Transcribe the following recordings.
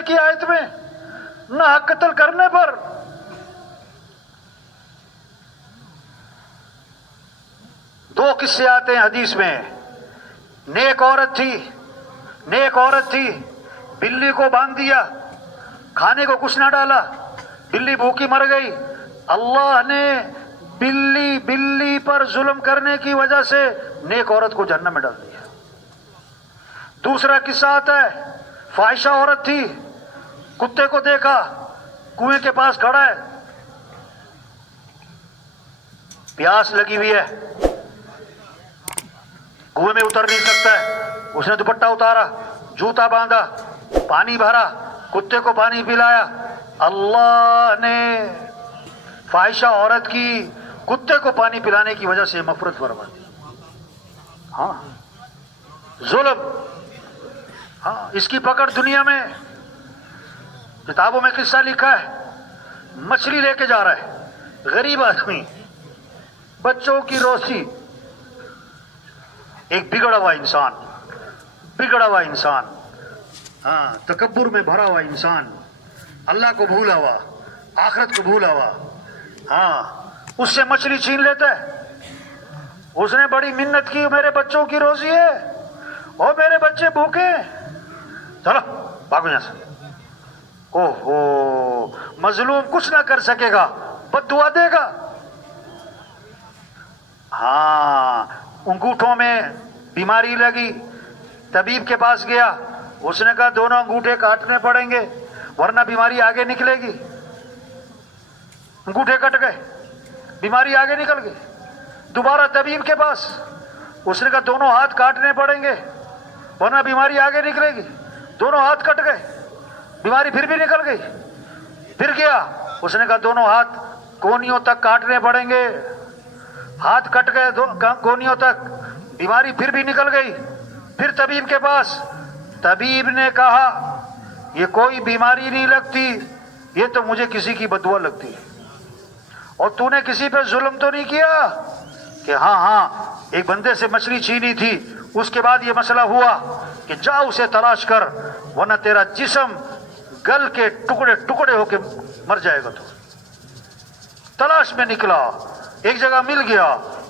کرنے کی آیت میں، نہ حق قتل کرنے پر. دو قصے آتے ہیں حدیث میں. نیک عورت تھی، بلی کو باندھ دیا، کھانے کو کچھ نہ ڈالا، بلی بھوکی مر گئی. اللہ نے بلی پر ظلم کرنے کی وجہ سے نیک عورت کو جہنم میں ڈال دیا. دوسرا قصہ آتا ہے، فاحشہ عورت تھی، کتے کو دیکھا کنویں کے پاس کھڑا ہے، پیاس لگی ہوئی ہے، کنویں میں اتر نہیں سکتا ہے. اس نے دوپٹہ اتارا، جوتا باندھا، پانی بھرا، کتے کو پانی پلایا. اللہ نے فاحشہ عورت کی کتے کو پانی پلانے کی وجہ سے مغفرت فرما دی. ہاں ظلم. ہاں اس کی پکڑ دنیا میں. کتابوں میں قصہ لکھا ہے، مچھلی لے کے جا رہا ہے غریب آدمی، بچوں کی روزی. ایک بگڑا ہوا انسان، ہاں تکبر میں بھرا ہوا انسان، اللہ کو بھولا ہوا، آخرت کو بھولا ہوا. ہاں اس سے مچھلی چھین لیتا ہے. اس نے بڑی منت کی، میرے بچوں کی روزی ہے اور میرے بچے بھوکے ہیں، چلو بھاگو یہاں سے. اوہو، مظلوم کچھ نہ کر سکے گا، بد دعا دے گا. ہاں انگوٹھوں میں بیماری لگی، طبیب کے پاس گیا، اس نے کہا دونوں انگوٹھے کاٹنے پڑیں گے ورنہ بیماری آگے نکلے گی. انگوٹھے کٹ گئے، بیماری آگے نکل گئی. دوبارہ طبیب کے پاس، اس نے کہا دونوں ہاتھ کاٹنے پڑیں گے ورنہ بیماری آگے نکلے گی. دونوں ہاتھ کٹ گئے، بیماری پھر بھی نکل گئی. پھر گیا، اس نے کہا دونوں ہاتھ کونیوں تک کاٹنے پڑیں گے. ہاتھ کٹ گئے کونیوں تک، بیماری پھر بھی نکل گئی. پھر طبیب کے پاس، طبیب نے کہا یہ کوئی بیماری نہیں لگتی، یہ تو مجھے کسی کی بددعا لگتی ہے. اور تو نے کسی پہ ظلم تو نہیں کیا؟ کہ ہاں ایک بندے سے مچھلی چھینی تھی، اس کے بعد یہ مسئلہ ہوا کہ جا اسے تلاش کر ورنہ تیرا جسم گل کے ٹکڑے ٹکڑے ہو کے مر جائے گا. تو تلاش میں نکلا، ایک جگہ مل گیا،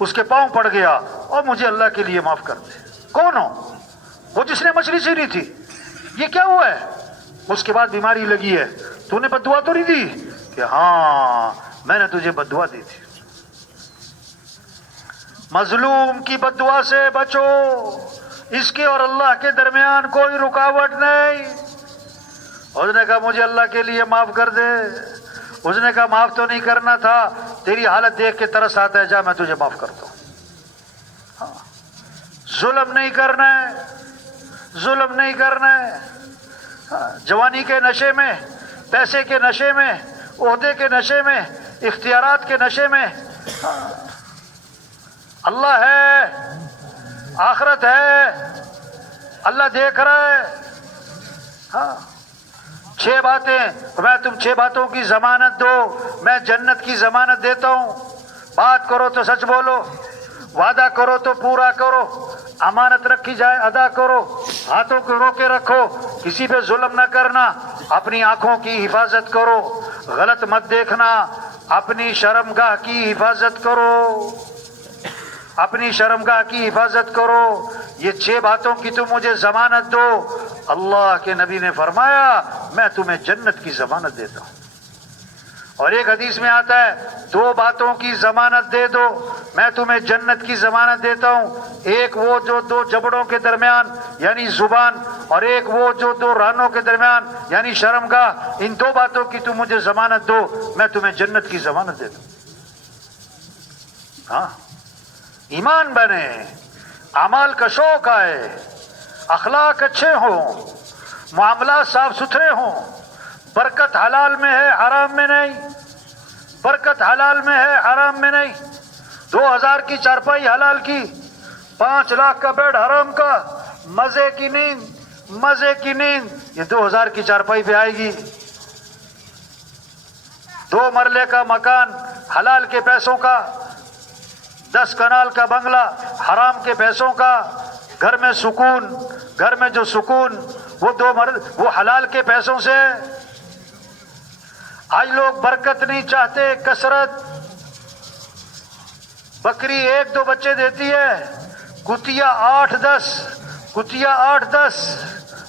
اس کے پاؤں پڑ گیا، اور مجھے اللہ کے لیے معاف کر دے. کون ہو؟ وہ جس نے مچھلی چھینی تھی. یہ کیا ہوا ہے؟ اس کے بعد بیماری لگی ہے، تو نے بد دعا تو نہیں دی؟ کہ ہاں میں نے تجھے بد دعا دی تھی. مظلوم کی بد دعا سے بچو، اس کے اور اللہ کے درمیان کوئی رکاوٹ نہیں. اس نے کہا مجھے اللہ کے لیے معاف کر دے. اس نے کہا معاف تو نہیں کرنا تھا، تیری حالت دیکھ کے ترس آتا ہے، جا میں تجھے معاف کرتا ہوں. ہاں ظلم نہیں کرنا ہے، ظلم نہیں کرنا ہے. جوانی کے نشے میں، پیسے کے نشے میں، عہدے کے نشے میں، اختیارات کے نشے میں. اللہ ہے، آخرت ہے، اللہ دیکھ رہا ہے. ہاں 6 باتیں، میں تم 6 باتوں کی ضمانت دو، میں جنت کی ضمانت دیتا ہوں. بات کرو تو سچ بولو، وعدہ کرو تو پورا کرو، امانت رکھی جائے ادا کرو، ہاتھوں کو روکے رکھو، کسی پہ ظلم نہ کرنا، اپنی آنکھوں کی حفاظت کرو، غلط مت دیکھنا، اپنی شرمگاہ کی حفاظت کرو، اپنی شرمگاہ کی حفاظت کرو. یہ 6 باتوں کی تم مجھے ضمانت دو. اللہ کے نبی نے فرمایا میں تمہیں جنت کی ضمانت دیتا ہوں. اور ایک حدیث میں آتا ہے 2 باتوں کی ضمانت دے دو، میں تمہیں جنت کی ضمانت دیتا ہوں. ایک وہ جو 2 جبڑوں کے درمیان یعنی زبان، اور ایک وہ جو 2 رانوں کے درمیان یعنی شرمگاہ. ان 2 باتوں کی تم مجھے ضمانت دو، میں تمہیں جنت کی ضمانت دیتا ہوں. ہاں ایمان بنے، اعمال کا شوق آئے، اخلاق اچھے ہوں، معاملات صاف ستھرے ہوں. برکت حلال میں ہے، حرام میں نہیں. برکت حلال میں ہے، حرام میں نہیں. 2000 کی چارپائی حلال کی، 5 لاکھ کا بیڈ حرام کا، مزے کی نیند، مزے کی نیند یہ 2000 کی چارپائی پہ آئے گی. 2 مرلے کا مکان حلال کے پیسوں کا، 10 کنال کا بنگلہ حرام کے پیسوں کا. گھر میں سکون، گھر میں جو سکون وہ دو مرد وہ حلال کے پیسوں سے. آج لوگ برکت نہیں چاہتے، کثرت. بکری 1-2 بچے دیتی ہے، کتیا 8-10، کتیا 8-10.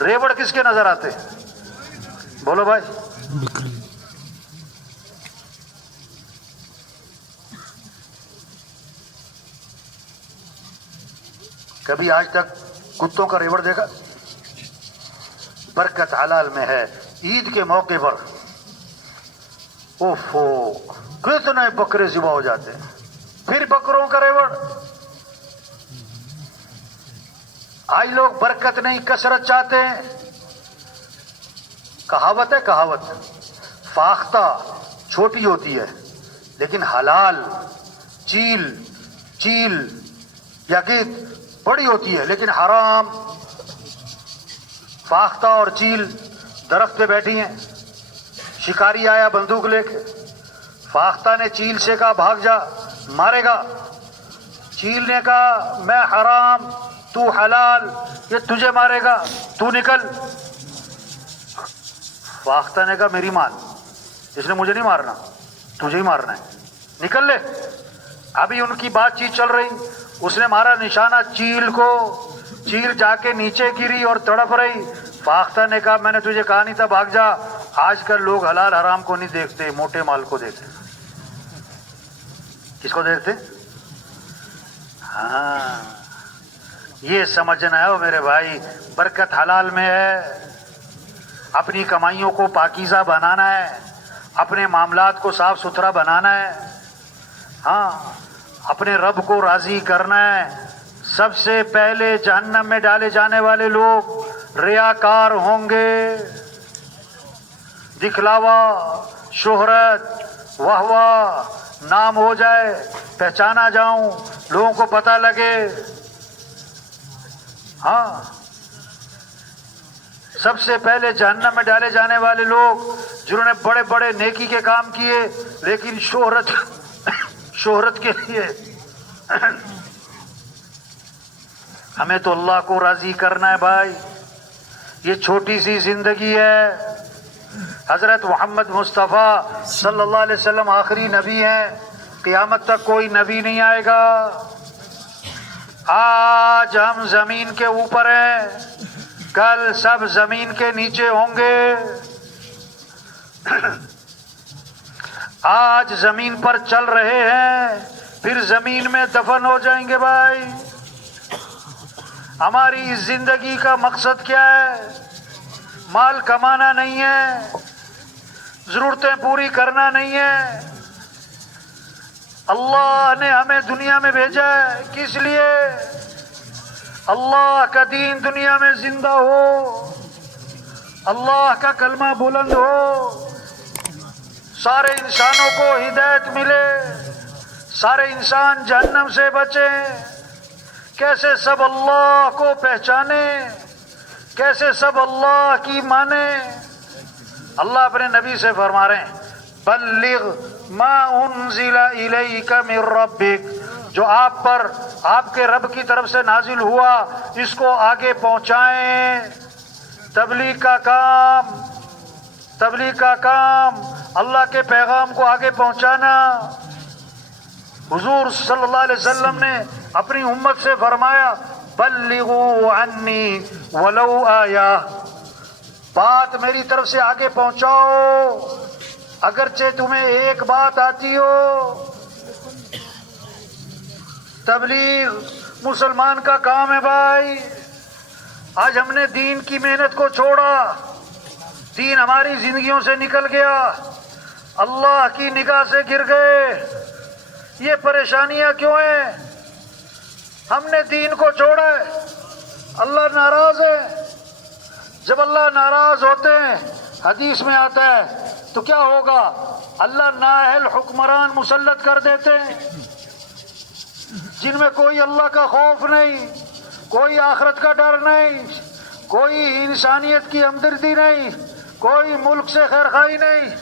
ریوڑ کس کے نظر آتے؟ بولو بھائی. کبھی آج تک کتوں کا ریوڑ دیکھا؟ برکت حلال میں ہے. عید کے موقع پر اوفو کتنے بکرے ذبح ہو جاتے ہیں. پھر بکروں کا ریوڑ. آج لوگ برکت نہیں کثرت چاہتے ہیں. کہاوت ہے، کہاوت فاختہ چھوٹی ہوتی ہے لیکن حلال چیل یا گید بڑی ہوتی ہے لیکن حرام. فاختہ اور چیل درخت پہ بیٹھی ہیں. شکاری آیا بندوق لے کے. فاختہ نے چیل سے کہا بھاگ جا، مارے گا. چیل نے کہا میں حرام تو حلال، یہ تجھے مارے گا، تو نکل. فاختہ نے کہا میری مان، اس نے مجھے نہیں مارنا، تجھے ہی مارنا ہے، نکل لے. ابھی ان کی بات چیت چل رہی. اس نے مارا نشانہ چیل کو. چیل جا کے نیچے گری اور تڑپ رہی. فاختہ نے کہا میں نے تجھے کہا نہیں تھا بھاگ جا. آج کل لوگ حلال حرام کو نہیں دیکھتے، موٹے مال کو دیکھتے. کس کو دیکھتے؟ ہاں یہ سمجھنا ہے میرے بھائی، برکت حلال میں ہے. اپنی کمائیوں کو پاکیزہ بنانا ہے، اپنے معاملات کو صاف ستھرا بنانا ہے. ہاں اپنے رب کو راضی کرنا ہے. سب سے پہلے جہنم میں ڈالے جانے والے لوگ ریاکار ہوں گے. دکھلاوا، شہرت، واہ واہ، نام ہو جائے، پہچانا جاؤں، لوگوں کو پتہ لگے. ہاں سب سے پہلے جہنم میں ڈالے جانے والے لوگ جنہوں نے بڑے بڑے نیکی کے کام کیے لیکن شہرت کے لیے. ہمیں تو اللہ کو راضی کرنا ہے بھائی. یہ چھوٹی سی زندگی ہے. حضرت محمد مصطفیٰ صلی اللہ علیہ وسلم آخری نبی ہیں. قیامت تک کوئی نبی نہیں آئے گا. آج ہم زمین کے اوپر ہیں، کل سب زمین کے نیچے ہوں گے. آج زمین پر چل رہے ہیں، پھر زمین میں دفن ہو جائیں گے بھائی. ہماری اس زندگی کا مقصد کیا ہے؟ مال کمانا نہیں ہے، ضرورتیں پوری کرنا نہیں ہے. اللہ نے ہمیں دنیا میں بھیجا ہے کس لیے؟ اللہ کا دین دنیا میں زندہ ہو، اللہ کا کلمہ بلند ہو، سارے انسانوں کو ہدایت ملے، سارے انسان جہنم سے بچیں. کیسے سب اللہ کو پہچانے، کیسے سب اللہ کی مانے. اللہ اپنے نبی سے فرما رہے ہیں بلغ ما انزل الیک من ربک، جو آپ پر آپ کے رب کی طرف سے نازل ہوا اس کو آگے پہنچائیں. تبلیغ کا کام اللہ کے پیغام کو آگے پہنچانا. حضور صلی اللہ علیہ وسلم نے اپنی امت سے فرمایا بلغوا عنی ولو آیہ، بات میری طرف سے آگے پہنچاؤ اگرچہ تمہیں ایک بات آتی ہو. تبلیغ مسلمان کا کام ہے بھائی. آج ہم نے دین کی محنت کو چھوڑا، دین ہماری زندگیوں سے نکل گیا، اللہ کی نگاہ سے گر گئے. یہ پریشانیاں کیوں ہیں؟ ہم نے دین کو چھوڑا ہے. اللہ ناراض ہے. جب اللہ ناراض ہوتے ہیں حدیث میں آتا ہے تو کیا ہوگا؟ اللہ نااہل حکمران مسلط کر دیتے ہیں جن میں کوئی اللہ کا خوف نہیں، کوئی آخرت کا ڈر نہیں، کوئی انسانیت کی ہمدردی نہیں، کوئی ملک سے خیرخواہی نہیں.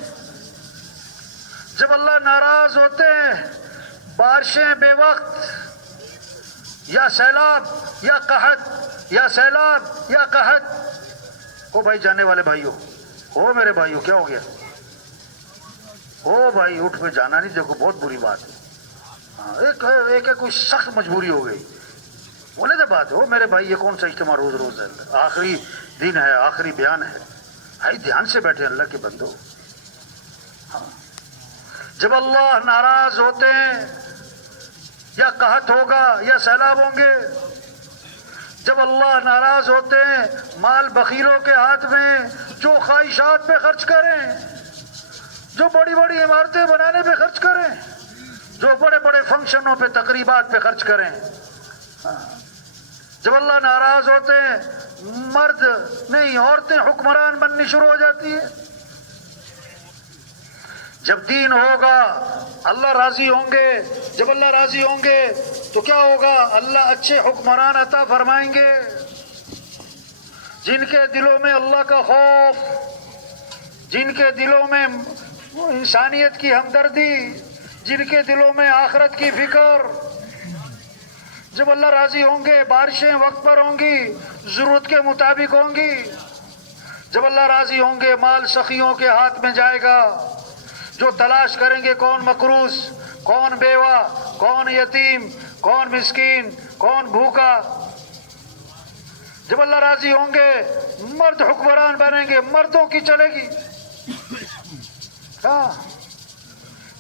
جب اللہ ناراض ہوتے ہیں بارشیں بے وقت، یا سیلاب یا قحط، یا سیلاب یا قحط، او بھائی جانے والے بھائیوں، او میرے بھائیوں، کیا ہو گیا؟ او بھائی اٹھ پہ جانا نہیں، دیکھو بہت بری بات ہے. ہاں ایک کوئی سخت مجبوری ہو گئی، بولے تو بات ہو میرے بھائی، یہ کون سا اجتماع روز روز ہے؟ آخری دن ہے، آخری بیان ہے بھائی، دھیان سے بیٹھے اللہ کے بندو. ہاں جب اللہ ناراض ہوتے ہیں یا قحط ہوگا یا سیلاب ہوں گے، جب اللہ ناراض ہوتے ہیں مال بخیلوں کے ہاتھ میں جو خواہشات پہ خرچ کریں، جو بڑی بڑی عمارتیں بنانے پہ خرچ کریں، جو بڑے بڑے فنکشنوں پہ تقریبات پہ خرچ کریں. جب اللہ ناراض ہوتے ہیں مرد نہیں عورتیں حکمران بننی شروع ہو جاتی ہے. جب دین ہوگا اللہ راضی ہوں گے، جب اللہ راضی ہوں گے تو کیا ہوگا؟ اللہ اچھے حکمران عطا فرمائیں گے جن کے دلوں میں اللہ کا خوف، جن کے دلوں میں انسانیت کی ہمدردی، جن کے دلوں میں آخرت کی فکر. جب اللہ راضی ہوں گے بارشیں وقت پر ہوں گی، ضرورت کے مطابق ہوں گی. جب اللہ راضی ہوں گے مال سخیوں کے ہاتھ میں جائے گا، جو تلاش کریں گے کون مقروض، کون بیوہ، کون یتیم، کون مسکین، کون بھوکا. جب اللہ راضی ہوں گے مرد حکمران بنیں گے، مردوں کی چلے گی. ہاں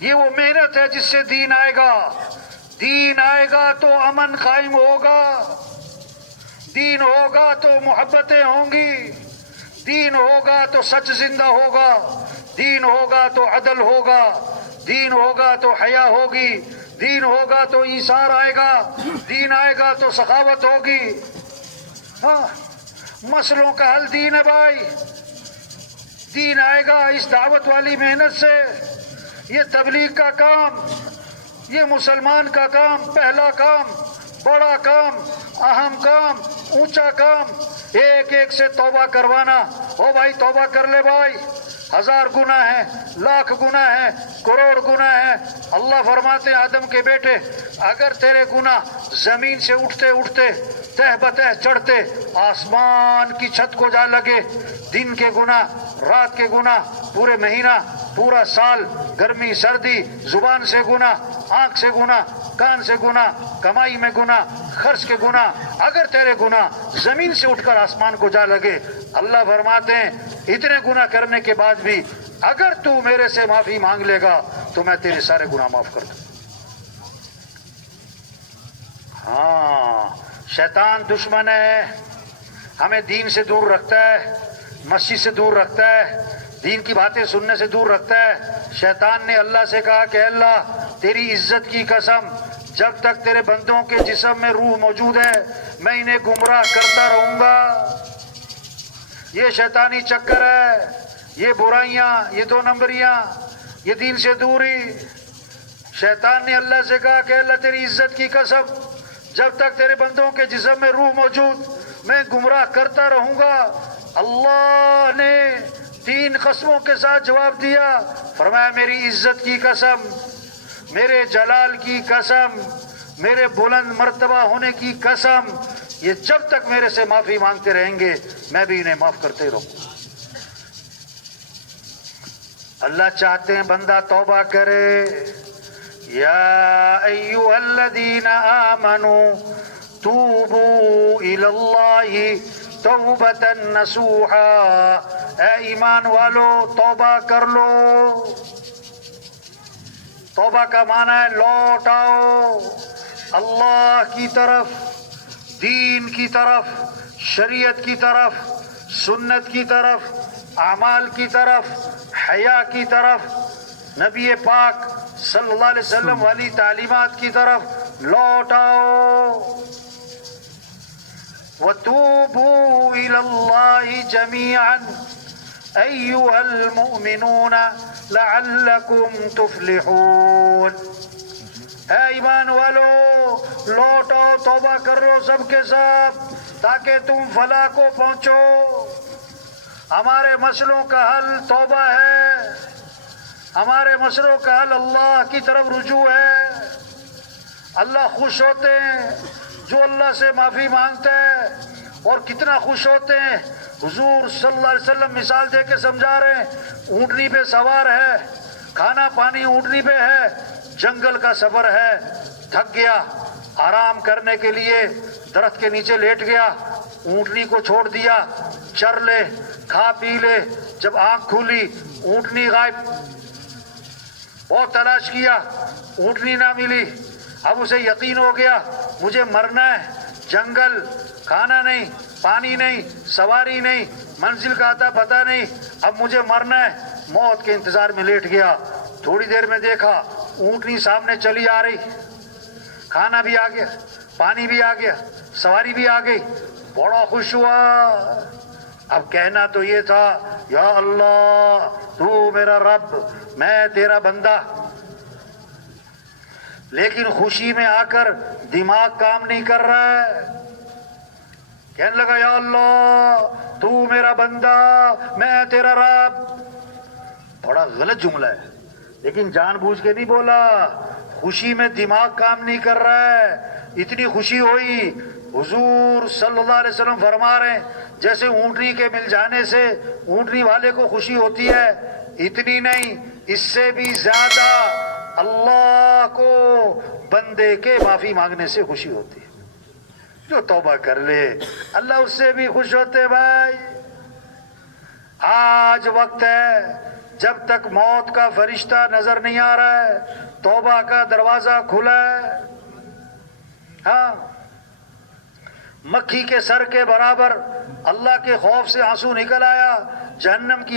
یہ وہ محنت ہے جس سے دین آئے گا. دین آئے گا تو امن قائم ہوگا، دین ہوگا تو محبتیں ہوں گی، دین ہوگا تو سچ زندہ ہوگا، دین ہوگا تو عدل ہوگا، دین ہوگا تو حیا ہوگی، دین ہوگا تو ایثار آئے گا، دین آئے گا تو سخاوت ہوگی. ہاں مسئلوں کا حل دین ہے بھائی. دین آئے گا اس دعوت والی محنت سے. یہ تبلیغ کا کام، یہ مسلمان کا کام، پہلا کام، بڑا کام، اہم کام، اونچا کام، ایک ایک سے توبہ کروانا. او بھائی توبہ کر لے بھائی، 1000 گناہ ہیں، لاکھ گناہ ہیں، کروڑ گناہ ہیں. اللہ فرماتے ہیں آدم کے بیٹے اگر تیرے گناہ زمین سے اٹھتے اٹھتے تہ بتہ چڑھتے آسمان کی چھت کو جا لگے، دن کے گناہ، رات کے گناہ، پورے مہینہ، پورا سال، گرمی سردی، زبان سے گناہ، آنکھ سے گناہ، کان سے گناہ، کمائی میں گناہ، خرچ کے گناہ، اگر تیرے گناہ زمین سے اٹھ کر آسمان کو جا لگے، اللہ فرماتے ہیں اتنے گناہ کرنے کے بعد بھی اگر تو میرے سے معافی مانگ لے گا تو میں تیرے سارے گناہ معاف کر دوں. ہاں شیطان دشمن ہے، ہمیں دین سے دور رکھتا ہے، مسجد سے دور رکھتا ہے، دین کی باتیں سننے سے دور رکھتا ہے. شیطان نے اللہ سے کہا کہ اللہ تیری عزت کی قسم جب تک تیرے بندوں کے جسم میں روح موجود ہے میں انہیں گمراہ کرتا رہوں گا. یہ شیطانی چکر ہے، یہ برائیاں، یہ 2 نمبریاں، یہ دین سے دوری. شیطان نے اللہ سے کہا کہ اللہ تیری عزت کی قسم جب تک تیرے بندوں کے جسم میں روح موجود میں گمراہ کرتا رہوں گا. اللہ نے 3 قسموں کے ساتھ جواب دیا، فرمایا میری عزت کی قسم، میرے جلال کی قسم، میرے بلند مرتبہ ہونے کی قسم، یہ جب تک میرے سے معافی مانگتے رہیں گے میں بھی انہیں معاف کرتے رہوں. اللہ چاہتے ہیں بندہ توبہ کرے. یا ایھا الذین آمنوا توبوا الی اللہ توبۃ نصوحا. اے ایمان والو توبہ کر لو. توبہ کا معنی ہے لوٹ آؤ اللہ کی طرف، دین کی طرف، شریعت کی طرف، سنت کی طرف، اعمال کی طرف، حیا کی طرف، نبی پاک صلی اللہ علیہ وسلم والی تعلیمات کی طرف لوٹ آؤ. وَتُوبُوا إِلَى اللَّهِ جَمِيعًا أَيُّهَا الْمُؤْمِنُونَ لَعَلَّكُمْ تُفْلِحُونَ. اے ایمان والو لوٹ آؤ، توبہ کر لو سب کے ساتھ تاکہ تم فلاح کو پہنچو. ہمارے مسئلوں کا حل توبہ ہے، ہمارے مسئلوں کا حل اللہ کی طرف رجوع ہے. اللہ خوش ہوتے ہیں جو اللہ سے معافی مانگتا ہے، اور کتنا خوش ہوتے ہیں حضور صلی اللہ علیہ وسلم مثال دے کے سمجھا رہے ہیں، اونٹنی پہ سوار ہے، کھانا پانی اونٹنی پہ ہے، جنگل کا سفر ہے، تھک گیا، آرام کرنے کے لیے درخت کے نیچے لیٹ گیا، اونٹنی کو چھوڑ دیا، چر لے، کھا پی لے، جب آنکھ کھولی اونٹنی غائب، بہت تلاش کیا، اونٹنی نہ ملی، اب اسے یقین ہو گیا مجھے مرنا ہے، جنگل، کھانا نہیں، پانی نہیں، سواری نہیں، منزل کا آتا پتہ نہیں، اب مجھے مرنا ہے، موت کے انتظار میں لیٹ گیا۔ تھوڑی دیر میں دیکھا اونٹنی سامنے چلی آ رہی، کھانا بھی آ گیا، پانی بھی آ گیا، سواری بھی آ گئی، بڑا خوش ہوا۔ اب کہنا تو یہ تھا یا اللہ تو میرا رب، میں تیرا بندہ، لیکن خوشی میں آ کر دماغ کام نہیں کر رہا ہے، کہنے لگا یا اللہ تو میرا بندہ، میں تیرا رب۔ بڑا غلط جملہ ہے، لیکن جان بوجھ کے نہیں بولا، خوشی میں دماغ کام نہیں کر رہا ہے۔ اتنی خوشی ہوئی، حضور صلی اللہ علیہ وسلم فرما رہے ہیں جیسے اونٹنی کے مل جانے سے اونٹنی والے کو خوشی ہوتی ہے، اتنی نہیں، اس سے بھی زیادہ اللہ کو بندے کے معافی مانگنے سے خوشی ہوتی ہے۔ جو توبہ کر لے اللہ اس سے بھی خوش ہوتے۔ بھائی آج وقت ہے، جب تک موت کا فرشتہ نظر نہیں آ رہا ہے توبہ کا دروازہ کھلا ہے۔ ہاں، مکھی کے سر کے برابر اللہ کے خوف سے آنسو نکل آیا، جہنم کی